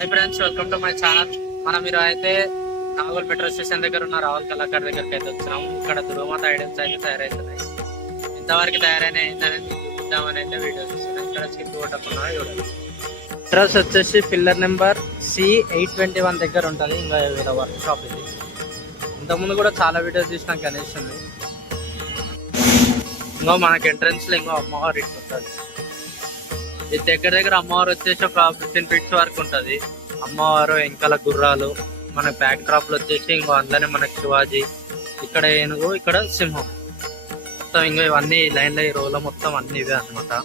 Hi friends, welcome to my channel. మనం మీరు అయితే నాగోల్ మెట్రో స్టేషన్ దగ్గర ఉన్న రాహుల్ కళాకార్ దగ్గరికి అయితే వచ్చినాము. ఇక్కడ దుర్గమాత ఐటమ్స్ అయితే తయారవుతున్నాయి. ఇంతవరకు తయారైన ఏంటనేది చూద్దామని అయితే వీడియో చూస్తున్నాం. ఇక్కడ స్కిప్ కొట్టకుండా చూడాలి. అడ్రస్ వచ్చేసి పిల్లర్ నెంబర్ C821 దగ్గర ఉంటుంది. ఇంకా వీళ్ళ వర్క్ షాప్ ఇది. ఇంతకుముందు కూడా చాలా వీడియోస్ చూసినా గణేష్ ఉంది. ఇంకో మనకి ఎంట్రన్స్ లో ఇంకో అమ్మవారు ఇట్లా ఉంటుంది. ఇది దగ్గర అమ్మవారు వచ్చేసి ఒక 15 ఫీట్స్ వరకు ఉంటది. అమ్మవారు వెంకల గుర్రాలు, మన బ్యాక్ డ్రాప్ లో వచ్చేసి ఇంకో అందులోనే మనకి శివాజీ, ఇక్కడ ఏనుగు, ఇక్కడ సింహం, మొత్తం ఇంకా ఇవన్నీ లైన్ లో ఈ రోలో మొత్తం అన్ని ఇవే అనమాట.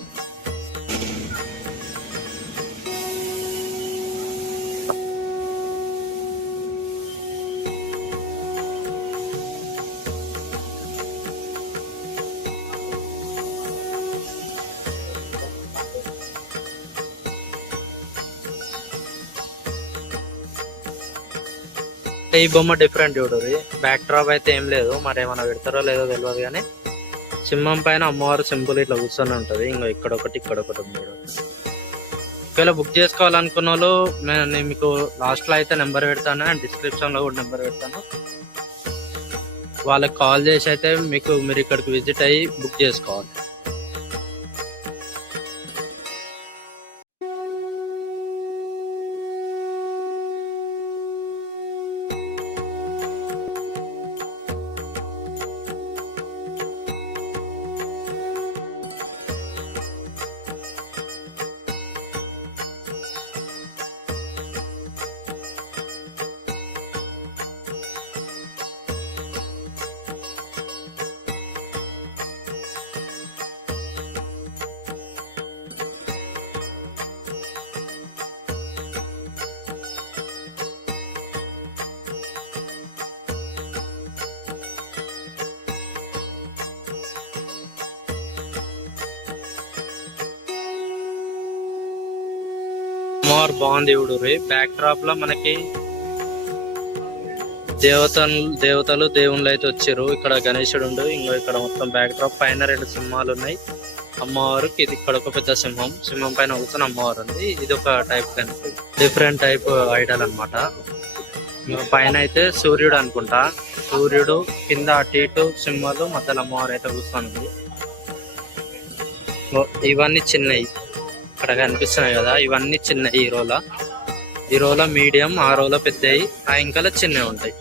ఈ బొమ్మ డిఫరెంట్ చూడరు. బ్యాక్ డ్రాప్ అయితే ఏం లేదు, మరి ఏమైనా పెడతారో లేదో తెలియదు. కానీ సింహం పైన అమ్మవారు సింపుల్ ఇట్లా కూర్చొని ఉంటది. ఇంకా ఇక్కడ ఒకటి ఉంది. ఒకవేళ బుక్ చేసుకోవాలనుకున్న వాళ్ళు నేను మీకు లాస్ట్ లో అయితే నెంబర్ పెడతాను అండ్ డిస్క్రిప్షన్ లో కూడా నెంబర్ పెడతాను. వాళ్ళకి కాల్ చేసి అయితే మీరు ఇక్కడికి విజిట్ అయ్యి బుక్ చేసుకోవాలి. అమ్మవారు బాగుంది చూడుర్రి. బ్యాక్ డ్రాప్ లో మనకి దేవతలు దేవుళ్ళు అయితే వచ్చారు. ఇక్కడ గణేశుడు ఉండు. ఇంకో ఇక్కడ మొత్తం బ్యాక్ డ్రాప్ పైన 2 సింహాలు ఉన్నాయి. అమ్మవారికి ఇది ఇక్కడ ఒక పెద్ద సింహం పైన కూర్చొని అమ్మవారు ఉంది. ఇది ఒక టైప్ డిఫరెంట్ టైప్ ఐడల్ అనమాట. పైన అయితే సూర్యుడు అనుకుంటా. సూర్యుడు కింద అటు ఇటు సింహాలు, మధ్యలో అమ్మవారు అయితే కూర్చొని. ఇవన్నీ చిన్నవి ఇక్కడ కనిపిస్తున్నాయి కదా, ఇవన్నీ చిన్నవి. ఈ రోలో మీడియం, ఆ రోలో పెద్దవి, ఆ ఇంకా చిన్నవి ఉంటాయి.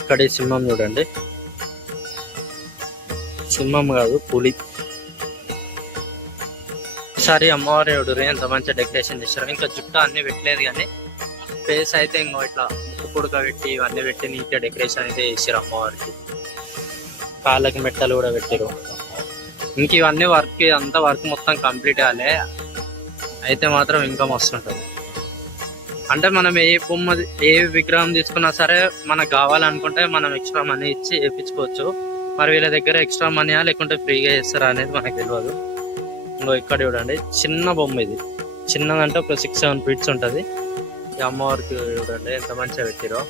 ఇక్కడ ఈ సింహం చూడండి, సింహం కాదు పులి. ఈసారి అమ్మవారి చూడరు ఎంత మంచిగా డెకరేషన్ చేశారు. ఇంకా జుట్టు అన్ని పెట్టలేదు కానీ ఫేస్ అయితే ఇంకో ఇట్లా ముక్కుపుడుక పెట్టి ఇవన్నీ పెట్టి నీట్గా డెకరేషన్ అయితే చేసారు అమ్మవారికి. కాళ్ళకి మెట్టలు కూడా పెట్టారు. ఇంక ఇవన్నీ అంతా వర్క్ మొత్తం కంప్లీట్ కాలే, అయితే మాత్రం ఇంకా మస్తు ఉంటుంది. అంటే మనం ఏ విగ్రహం తీసుకున్నా సరే మనకు కావాలనుకుంటే మనం ఎక్స్ట్రా మనీ ఇచ్చి వేయించుకోవచ్చు. మరి వీళ్ళ దగ్గర ఎక్స్ట్రా మనీయా లేకుంటే ఫ్రీగా చేస్తారా అనేది మనకు తెలియదు. ఇంకో ఇక్కడ చూడండి, చిన్న బొమ్మ. ఇది చిన్నదంటే ఒక 6-7 ఫీట్స్ ఉంటుంది. ఈ అమ్మవారికి చూడండి ఎంత మంచిగా పెట్టిరో.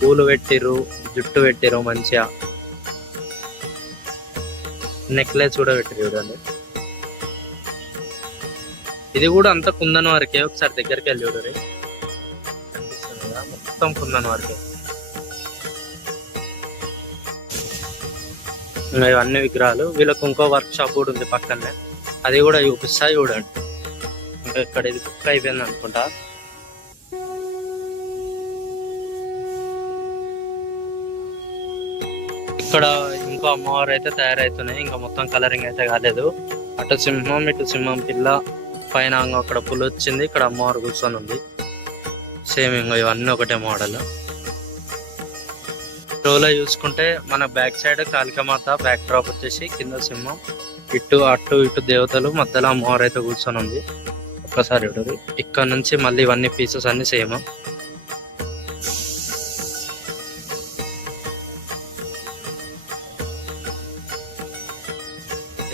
పూలు పెట్టిర్రు, జుట్టు పెట్టిరు మంచిగా, నెక్లెస్ కూడా పెట్టిరు చూడండి. ఇది కూడా అంత కుందన్ వరకే. ఒకసారి దగ్గరికి వెళ్ళి చూడరు, కనిపిస్తుంది కదా, మొత్తం కుందన్ వరకే. ఇవన్నీ విగ్రహాలు. వీళ్ళకి ఇంకో వర్క్ షాప్ కూడా ఉంది పక్కనే, అది కూడా చూపిస్తా చూడండి. ఇంకా ఇక్కడ ఇది బుక్ అయిపోయింది అనుకుంటా. ఇక్కడ ఇంకో అమ్మవారు అయితే తయారవుతున్నాయి. ఇంకా మొత్తం కలరింగ్ అయితే కాలేదు. అటు సింహం, ఇటు సింహం పిల్ల, పైన అక్కడ పులి వచ్చింది, ఇక్కడ అమ్మవారు కూర్చొని ఉంది. సేమ్ ఇంకా ఇవన్నీ ఒకటే మోడల్. రోలో చూసుకుంటే మన back side Kalika Mata, back drop వచ్చేసి కింద సింహం, అటు ఇటు దేవతలు, మధ్యలో అమ్మవారు అయితే కూర్చొని ఉంది. ఒక్కసారి ఇక్కడ నుంచి మళ్ళీ ఇవన్నీ పీసెస్ అన్ని సేమ్.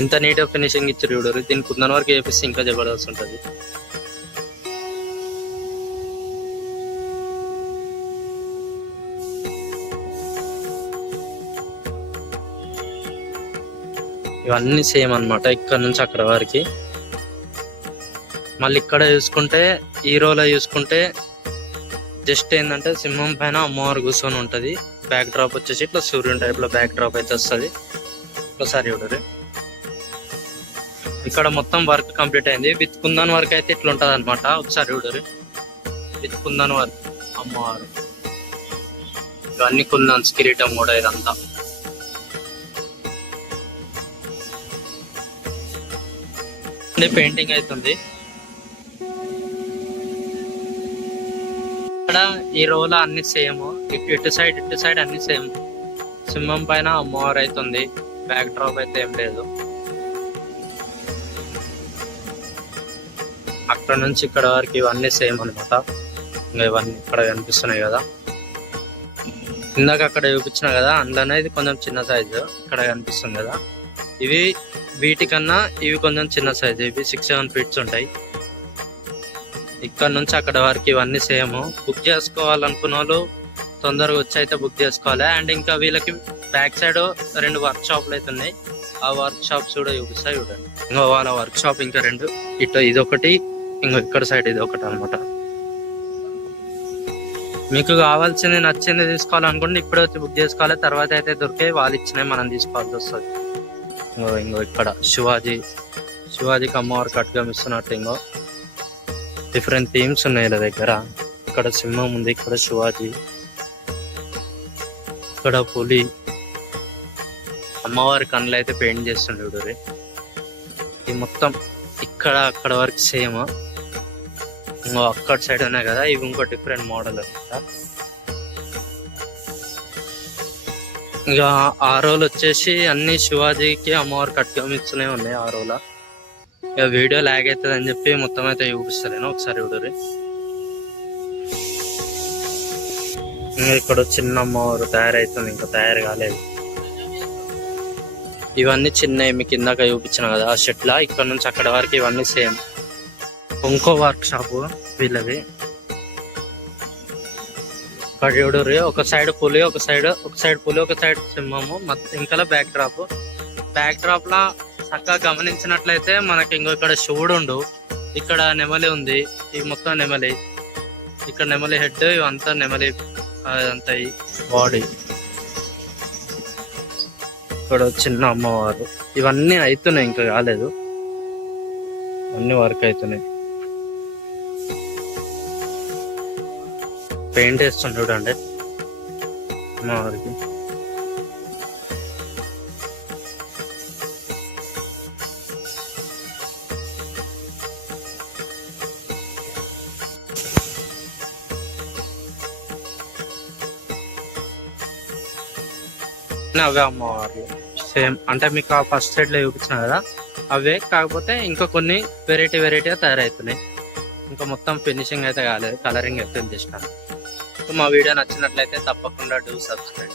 ఎంత నీట్ గా ఫినిషింగ్ ఇచ్చారు చూడరు. దీని కుందన్ వరకు వేపిస్తే ఇంకా జబర్దస్త్ ఉంటది. ఇవన్నీ సేమ్ అన్నమాట ఇక్కడ నుంచి అక్కడ వరకు. మళ్ళీ ఇక్కడ చూసుకుంటే ఈ రోలో చూసుకుంటే జస్ట్ ఏంటంటే సింహం పైన అమ్మవారు కూర్చొని ఉంటది. బ్యాక్ డ్రాప్ వచ్చేసి ఇట్లా సూర్యుని టైప్ లో బ్యాక్ డ్రాప్ అయితే వస్తుంది. ఒకసారి చూడరు. ఇక్కడ మొత్తం వర్క్ కంప్లీట్ అయింది. విత్ కుందన్ వర్క్ అయితే ఇట్లా ఉంటది అనమాట. ఒకసారి చూడరు. విత్ కుందన్ వర్క్ అమ్మవారు ఇవన్నీ కుందన్ కిరీటం కూడా ఇదంతా. పెయింటింగ్ అవుతుంది ఇక్కడ. ఈ రోలో అన్ని సేమ్. ఇటు సైడ్ అన్ని సేమ్. సింహం పైన అమ్మవారు అవుతుంది. బ్యాక్ డ్రాప్ అయితే ఏం లేదు. అక్కడ నుంచి ఇక్కడ వరకు ఇవన్నీ సేమ్ అనమాట. ఇంకా ఇవన్నీ ఇక్కడ కనిపిస్తున్నాయి కదా. ఇందాక అక్కడ చూపించిన కదా, అందులోనే ఇది కొంచెం చిన్న సైజు ఇక్కడ కనిపిస్తుంది కదా. ఇవి వీటికన్నా ఇవి కొంచెం చిన్న సైజు. ఇవి 6-7 ఫీట్స్ ఉంటాయి. ఇక్కడ నుంచి అక్కడ వరకు ఇవన్నీ సేమ్. బుక్ చేసుకోవాలనుకున్న వాళ్ళు తొందరగా వచ్చి అయితే బుక్ చేసుకోవాలి. అండ్ ఇంకా వీళ్ళకి బ్యాక్ సైడ్ 2 వర్క్ షాప్లు అయితే ఉన్నాయి. ఆ వర్క్ షాప్స్ కూడా చూపిస్తాయి చూడండి. ఇంకా వాళ్ళ వర్క్ షాప్ ఇంకా 2 ఇటు ఇదొకటి, ఇంకా ఇక్కడ సైడ్ ఇది ఒకటి అనమాట. మీకు కావాల్సింది నచ్చింది తీసుకోవాలనుకుంటే ఇప్పుడే వచ్చి బుక్ చేసుకోవాలి. తర్వాత అయితే దొరికే వాళ్ళు ఇచ్చినవి మనం తీసుకోవాల్సి వస్తుంది. ఇంకో ఇక్కడ శివాజీకి అమ్మవారు కట్గా ఇస్తున్నట్టు ఇంకో డిఫరెంట్ థీమ్స్ ఉన్నాయి ఇలా దగ్గర. ఇక్కడ సింహం ఉంది, ఇక్కడ శివాజీ, ఇక్కడ పులి. అమ్మవారి కళ్ళు అయితే పెయింట్ చేస్తుండే చూడరి. ఇది మొత్తం ఇక్కడ అక్కడ వరకు సేమ్. ఇంకో అక్కడ సైడ్ ఉన్నాయి కదా, ఇవి ఇంకో డిఫరెంట్ మోడల్ అనమాట. ఇంకా ఆ రోలు వచ్చేసి అన్ని శివాజీకి అమ్మవారు కట్టుకొని ఉన్నాయి ఆ రోల. ఇక వీడియో లాగ్ అవుతుంది అని చెప్పి మొత్తం అయితే చూపిస్తలేను. ఒకసారి చూడరు. ఇంకా ఇక్కడ చిన్న అమ్మవారు తయారైతుంది, ఇంకా తయారు కాలేదు. ఇవన్నీ చిన్నవి మీకు ఇందాక చూపించిన కదా ఆ షెట్లా. ఇక్కడ నుంచి అక్కడ వరకు ఇవన్నీ సేమ్. ఇంకో వర్క్ షాప్ వీళ్ళది. ఇక్కడ చూడరు. ఒక సైడ్ పులి, ఒక సైడ్ పులి, ఒక సైడ్ సింహము. ఇంకా బ్యాక్ డ్రాప్ లా చక్కగా గమనించినట్లయితే మనకి ఇంకో ఇక్కడ శివుడు ఉండు, ఇక్కడ నెమలి ఉంది. ఇది మొత్తం నెమలి. ఇక్కడ నెమలి హెడ్, ఇవంతా నెమలి అదంతా బాడీ. ఇక్కడ చిన్న అమ్మవారు. ఇవన్నీ అవుతున్నాయి, ఇంకా కాలేదు. అన్ని వర్క్ అవుతున్నాయి. పెయింట్ వేస్తుంది చూడండి అమ్మవారికి. అవే అమ్మవారు సేమ్. అంటే మీకు ఆ ఫస్ట్ సైడ్ లో చూపించిన కదా అవే, కాకపోతే ఇంకా కొన్ని వెరైటీగా తయారవుతున్నాయి. ఇంకా మొత్తం ఫినిషింగ్ అయితే కాలేదు, కలరింగ్ అయితే చేసినాను. మా వీడియో నచ్చినట్లయితే తప్పకుండా డూ సబ్స్క్రైబ్.